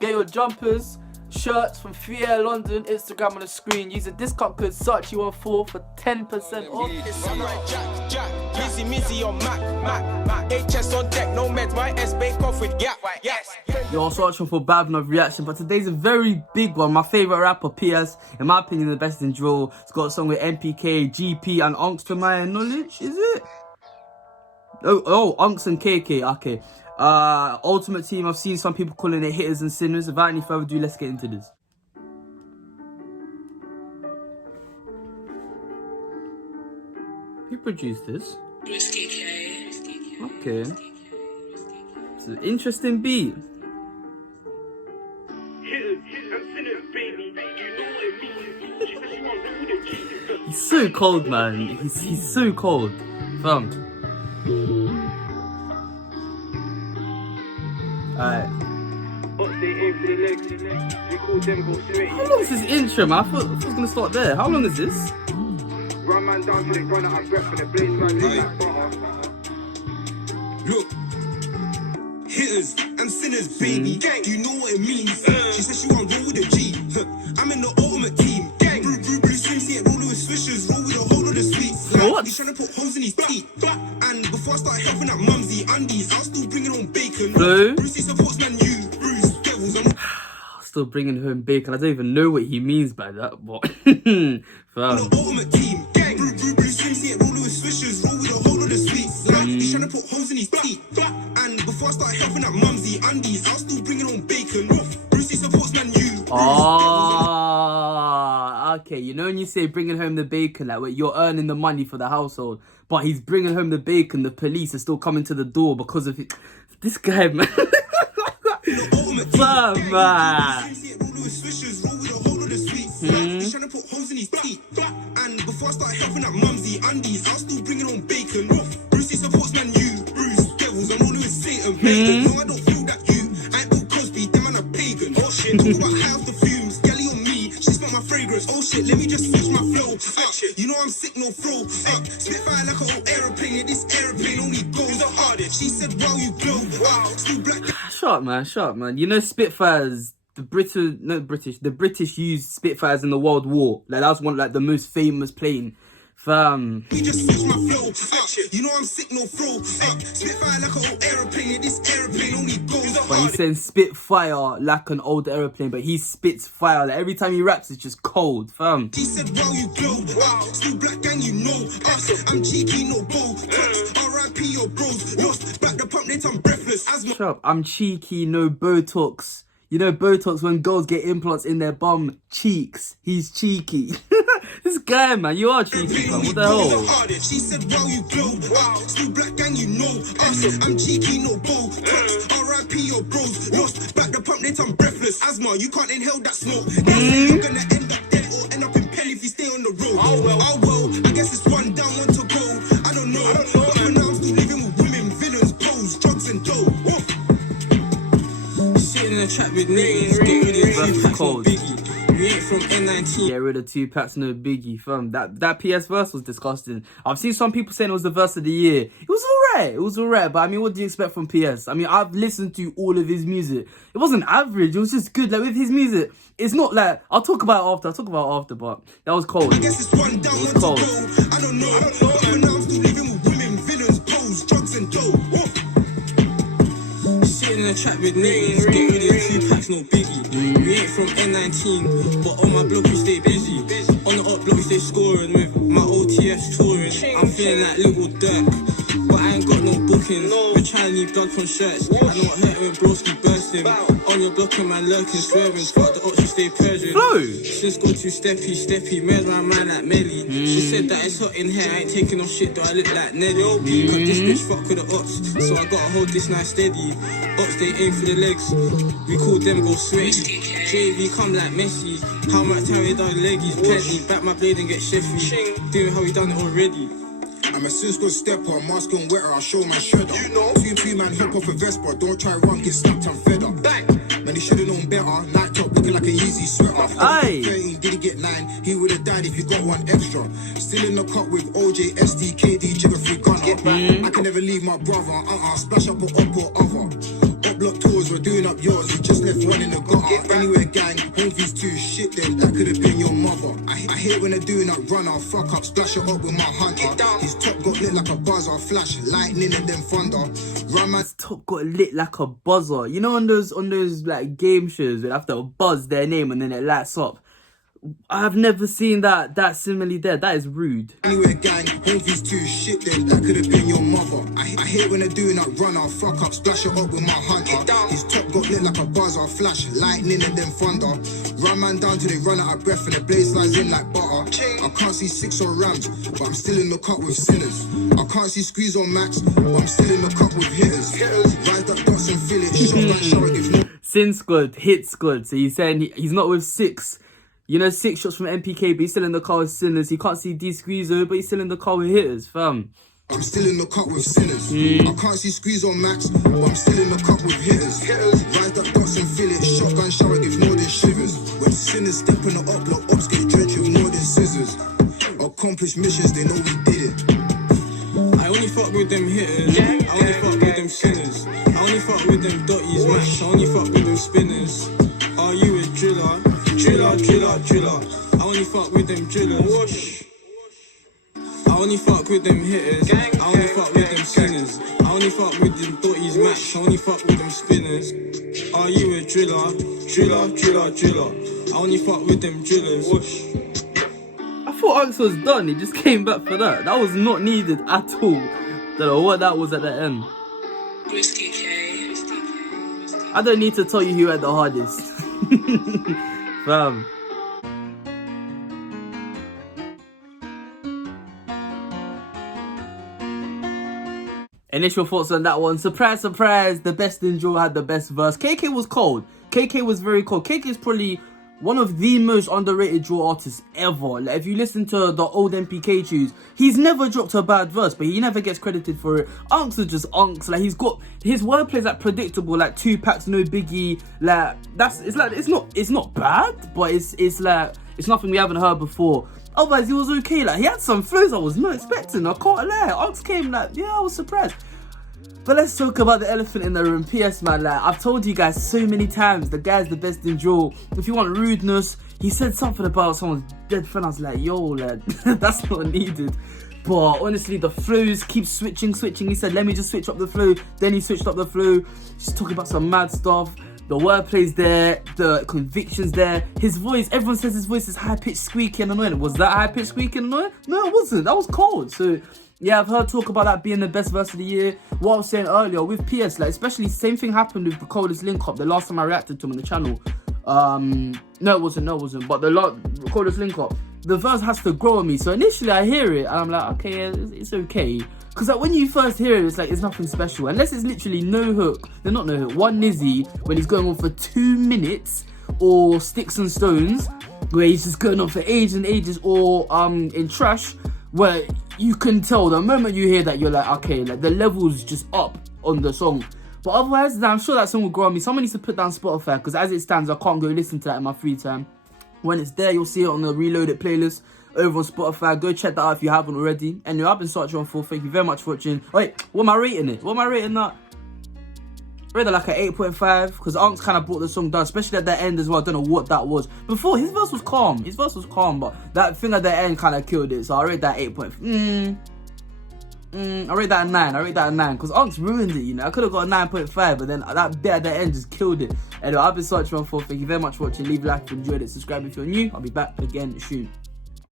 Get your jumpers, shirts from 3Air London, Instagram on the screen. Use the discount code SACHI14 for 10% off. HS on deck, no meds, my S bake off with gap. Yes. You're searching for Bad Enough reaction, but today's a very big one. My favorite rapper, PS, in my opinion, the best in drill. It's got a song with MPK, GP, and Unks to my knowledge. Is it? Oh, Unks and KayyKayy. Okay. Ultimate Team. I've seen some people calling it hitters and sinners. Without any further ado, let's get into this. Who produced this? Bruskiii. Okay. It's an interesting beat. He's so cold, man. He's so cold. Fam. Alright. How long is this intro, man? I thought it was gonna start there. How long is this? Run man down till they run out of breath for the blaze man like butter. Look, hitters and sinners, baby. Gang, do you know what it means? She said she want roll with a G. I'm in the ultimate team. Gang, blue swim, see it roll with swishers, roll with a whole lot of sweets. What? He's trying to put holes in his teeth. And before I start helping out mumsy undies, I'll still bringing home bacon. Blue? Bruskiii supports man, you, Bruce, devils. I'm Still bringing home bacon. I don't even know what he means by that, but the fam. ultimate team. Gang, blue swim, see it roll with swishers, roll with a whole lot of sweets. He's trying to put holes in his teeth. And before I start helping out mumsy undies, I'll still bringing home bacon. Bruskiii supports man, you. Oh, okay. You know when you say bringing home the bacon, like where you're earning the money for the household, but he's bringing home the bacon. The police are still coming to the door because of it. This guy, man. Fam, man. He's trying to put holes in his teeth. And before I start helping out mumsy undies, I'll still bringing home bacon. Bruskiii supports man, you, Bruce, devils. I'm all with Satan. No, I don't feel that you. I ain't all Cosby, them man a pagan. Oh shit, talk about high off the fumes. Galley on me, she smelled my fragrance. Oh shit, let me just switch my flow. You know I'm sick, no throw. Spitfire like an old aeroplane. Yeah, this aeroplane only goes the hardest. She said, wow, you glow. Still black. Shut up, man. You know Spitfires. The British used Spitfires in the World War. Like that was one like the most famous plane. Fam. You just switch my flow. You know I'm sick, no throw. Spitfire like an old aeroplane. Yeah, this aeroplane only goes the But he's hardest. saying spitfire like an old aeroplane, but he spits fire. Like every time he raps, it's just cold, fam. She said, wow, you glow. Still black gang, you know. I'm cheeky, no bow. R.I.P. your bros. Lost back the pump, they I'm breathless. Asthma. Shut up. I'm cheeky, no Botox. You know Botox when girls get implants in their bum cheeks. He's cheeky. This guy, man, you are cheeky, man. What the hell? She said, wow, you glow. Still black gang, you know. I'm cheeky, no bow. R.I.P. your bros. Lost back the pump, they I'm breathless. Asthma, you can't inhale that smoke. You're gonna end up dead or end up in Pelly if you stay on the road. Oh well, I guess it's one down, one to go. I don't know. But for now, I'm still living with women, villains, pose, drugs and dough. Sitting in the trap with niggas, get rid of 2 packs, no biggie. We ain't from N19. Get rid of 2 packs, no biggie, fam. That PS verse was disgusting. I've seen some people saying it was the verse of the year. It was alright, but I mean, what do you expect from PS? I mean, I've listened to all of his music. It wasn't average, it was just good. Like with his music, it's not like, I'll talk about it after, but that was cold. I guess it's one down, one to go. I don't know. But for now, I'm still living with women, villains, pose, drugs and dough. Sitting in the trap with niggas, get rid of 2 packs, no biggie. We ain't from N19, but on my block we stay busy. On the up block we stay scoring with my OTS touring. I'm feeling like little Dirk, but I ain't got no bookings. We're trying to leave blood from shirts. I know what hurt when Bruskiii bursting. On your block and man lurking, swearing. Fuck the ops, you stay Persian. Since go too steppy, mares my mind like Melly. She said that it's hot in here, I ain't taking no shit, though I look like Nelly. Cause this bitch fuck with the ops, so I gotta hold this night steady. Ops, they aim for the legs, we call them go sweaty. JV come like Messi, how much time we done leggies, plenty. Back my blade and get chefy, doing how we done it already. I'm a Cisco stepper, mask on wetter, I'll show my shredder. You know, 2-3 man hip off a Vespa, don't try run, get snapped and fed up. Bang! Man, he should've known better, night top looking like a Yeezy sweater. Aye. 13, did he get 9? He would've died if he got one extra. Still in the cup with OJ, SD, KD, Jigger 3 gunner. I can never leave my brother, splash up or up or other. Up block tours when you're doing up yours, you just left one in the gutter. Anyway, gang, home views too shit then, that could have been your mother. I hate when they're doing up run, I'll fuck up, splash it up with my hunter. His top got lit like a buzzer, flash, lightning and then thunder. Run man. His top got lit like a buzzer. You know, on those like game shows, they have to buzz their name and then it lights up. I've never seen that simile there. That is rude. Anyway, gang, home views too shit then, that could have been your mother. I hate when they're doing up run, I'll fuck up, splash it up with my hunter. His top got lit like a buzzer, flash, lightning and then thunder. Run man down till they run out of breath and the blaze slides in like butter. I can't see 6 on Rams, but I'm still in the cut with sinners. I can't see squeeze on Max, but I'm still in the cut with hitters. Rise up dots and fill it, shotgun shower gives no. Sin's good, hits good. So he's saying he's not with 6. You know, 6 shots from MPK, but he's still in the car with sinners. He can't see D Squeezo, but he's still in the car with hitters, fam. I'm still in the cut with sinners. I can't see squeeze on Max, but I'm still in the cut with hitters. Rise up dots and fill it, shotgun shower gives more than shivers. When sinners step in the up, the ops get drenched with more than scissors. Accomplished missions, they know we did it. I only fuck with them hitters, I only fuck with them sinners. I only fuck with them dotties, mash, I only fuck with them spinners. Are you a driller? Driller. I only fuck with them drillers. I only fuck with them hitters. I only fuck with them sinners. I only fuck with them dotties match. I only fuck with them spinners. Are you a driller? Driller. I only fuck with them drillers. I thought Unks was done. He just came back for that. That was not needed at all. Don't know what that was at the end. Bruskiii. I don't need to tell you who had the hardest. Fam. Initial thoughts on that one. Surprise, the best in drill had the best verse. KayyKayy was cold. KayyKayy was very cold. KayyKayy is probably one of the most underrated drill artists ever. Like, if you listen to the old MPK tunes, he's never dropped a bad verse, but he never gets credited for it. Unks are just Unks. Like, he's got his wordplay is like predictable, like 2 packs, no biggie. Like, it's not bad, but it's like it's nothing we haven't heard before. Otherwise, he was okay. Like, he had some flows I was not expecting. I can't lie. Unks came like, yeah, I was surprised. But let's talk about the elephant in the room. PS, man, like, I've told you guys so many times, the guy's the best in drill. If you want rudeness, he said something about someone's dead friend. I was like, yo, like, that's not needed. But honestly, the flows keep switching. He said, let me just switch up the flow. Then he switched up the flow. Just talking about some mad stuff. The wordplay's there, the conviction's there. His voice, everyone says his voice is high-pitched, squeaky and annoying. Was that high-pitched, squeaky and annoying? No, it wasn't. That was cold. So yeah, I've heard talk about that being the best verse of the year. What I was saying earlier with PS, like, especially same thing happened with the coldest link up the last time I reacted to him on the channel. No it wasn't, but the coldest link up, the verse has to grow on me. So initially I hear it and I'm like, okay, yeah, it's okay. Because like, when you first hear it, it's like, it's nothing special. Unless it's literally no hook, not no hook, one Nizzy when he's going on for 2 minutes, or Sticks and Stones where he's just going on for ages and ages, or in Trash where you can tell the moment you hear that, you're like, okay, like the level's just up on the song. But otherwise, I'm sure that song will grow on me. Someone needs to put down Spotify, because as it stands, I can't go listen to that in my free time. When it's there, you'll see it on the Reloaded playlist over on Spotify. Go check that out if you haven't already. Anyway, I've been Sartre on 4. Thank you very much for watching. Wait, what am I rating it? What am I rating that? I rated like an 8.5, because Unks kind of brought the song down, especially at the end as well. I don't know what that was. Before, his verse was calm. But that thing at the end kind of killed it. So I rate that 8.5. I rate that a 9. Because Unks ruined it, you know. I could have got a 9.5, but then that bit at the end just killed it. Anyway, I've been Sartre on 4. Thank you very much for watching. Leave a like if you enjoyed it. Subscribe if you're new. I'll be back again soon.